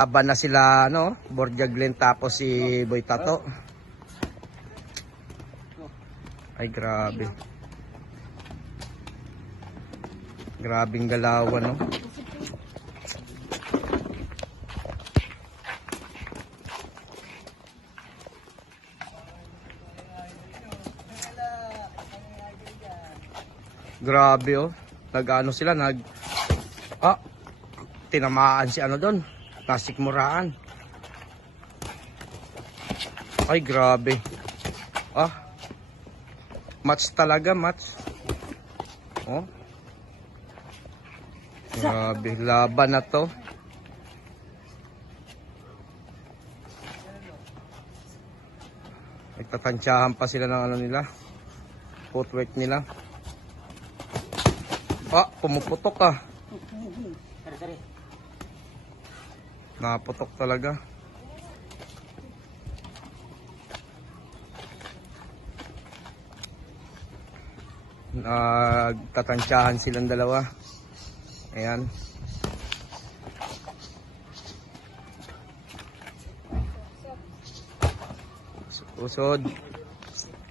Laban na sila, no? Borja Glenn tapos si Boy Tato. Ay, grabe. Grabing galawan, no? Grabe, oh. Nag-ano sila, tinamaan si ano doon. Nasikmuraan. Ay, grabe. Match talaga, match. Oh. Grabe, laban na to. Nagtatansyahan pa sila ng ano nila. Footwork nila. Pumuputok ah. Naputok talaga. Nagtatansyahan silang dalawa. Ayan. Usod.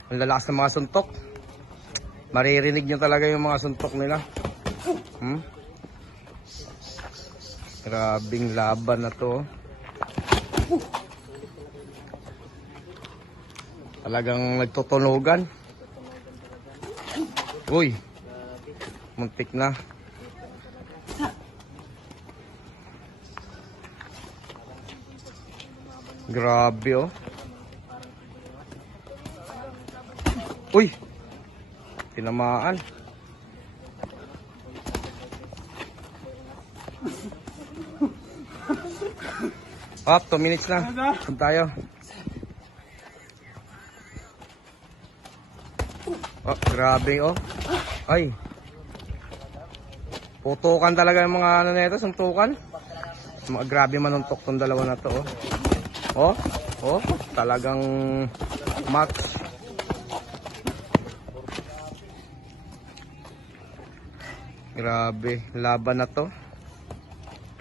Ang lalakas ng mga suntok. Maririnig nyo talaga yung mga suntok nila. Grabing laban na to. Talagang nagtutunugan. Uy, muntik na. Grabe, oh. Uy, tinamaan. 2 minutes na. Saan tayo? Grabe, oh. Ay. Putukan talaga yung mga ano na ito, suntukan. Grabe manuntok tong dalawa na to, oh. Talagang match. Grabe, laban na to.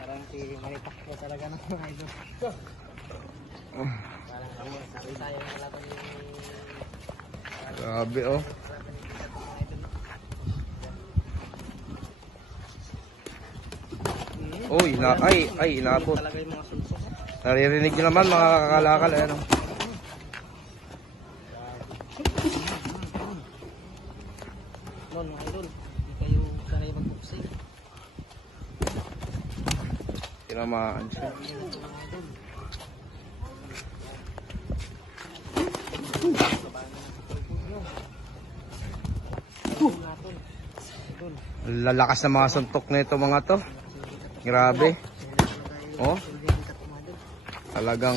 Parang si Maritak ko talaga ng mga idol. Parang kami, sabi tayo ng laban ni... Grabe, oh. Uy, inabot. Naririnig nyo naman mga kakalakal, ayan, oh. Noon mga idol, hindi kayo sanay mag-boxing. Tinamaan siya. Lalakas na mga suntok nito mga to. Grabe. Oh. Talagang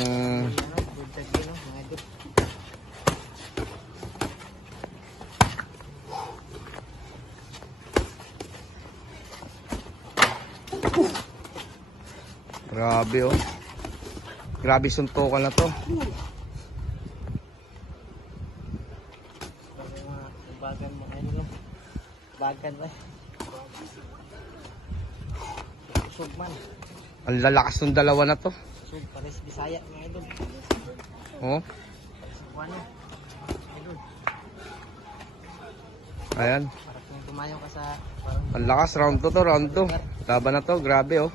grabe, oh. Grabe suntukan na to. Bagan mo idol. Bagan ba? Usog man. Ang lalakas ng dalawa na to. Usog, pares Bisaya mga idol. Oh. Ano? Idol. Ayan. Parang kung tumayo ka sa... Parang... Ang lakas, round 2 to, round 2. Laban na to, grabe, oh.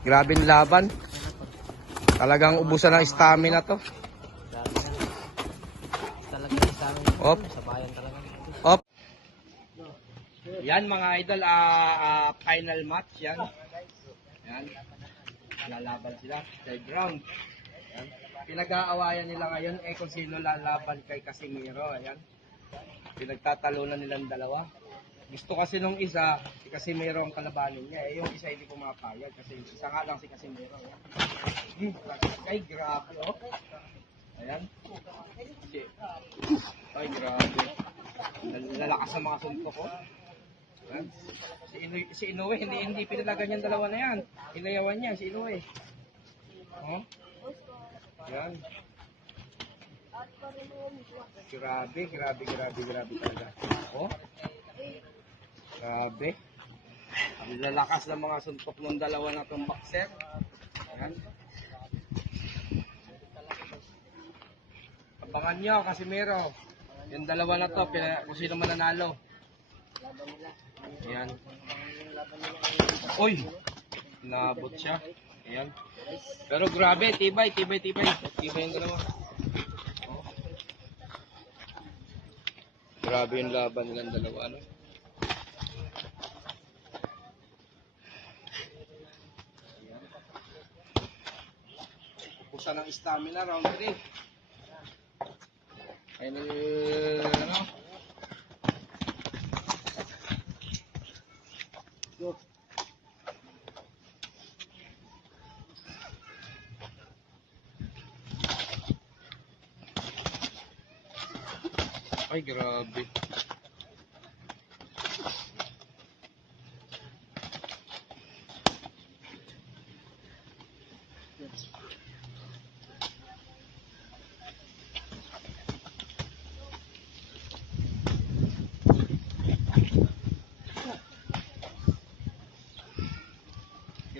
Grabing laban. Talagang ubusan ng stamina to. Talaga sa amin. Op. Sa bayan talaga. Op. Yan mga idol, final match yan. Yan. Lalaban sila. Third round. Yan. Pinag-aawayan nila ngayon kung sino lalaban kay Casimiro. Ayan. Pinagtatalunan nilang dalawa. Gusto kasi nung isa, si Casimiro ang kalabanin niya. Yung isa hindi pumapayag kasi isa nga lang si Casimiro. Ay, grabe, oh. Ayan. Ay, grabe. Lalakas ang mga suntok, oh. Ayan. Si Inoue, hindi pinalagan yung dalawa na yan. Inayawan niya, si Inoue. Oh. Ayan. Grabe talaga. Oh. Grabe. Ang lalakas ng mga suntok ng dalawa na itong boxer. Ayan. Abangan nyo, Casimiro. Yung dalawa na to, kung sino man nanalo. Laban nila. Ayan. Yung laban nila. Uy! Nabot siya. Ayan. Pero grabe, tibay. Tibay yung dalawa. Oh. Grabe yung laban nilang dalawa, no? Pupusan ng stamina, round 3. Final, ano? Go. Ay, grabe.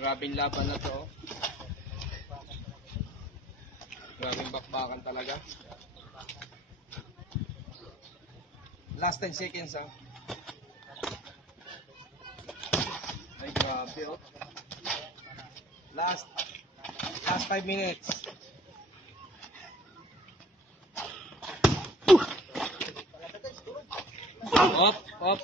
Grabing laban na to. Grabing bakbakan talaga. Last 10 seconds, ha. Ay, grabe, oh. Last 5 minutes. Op.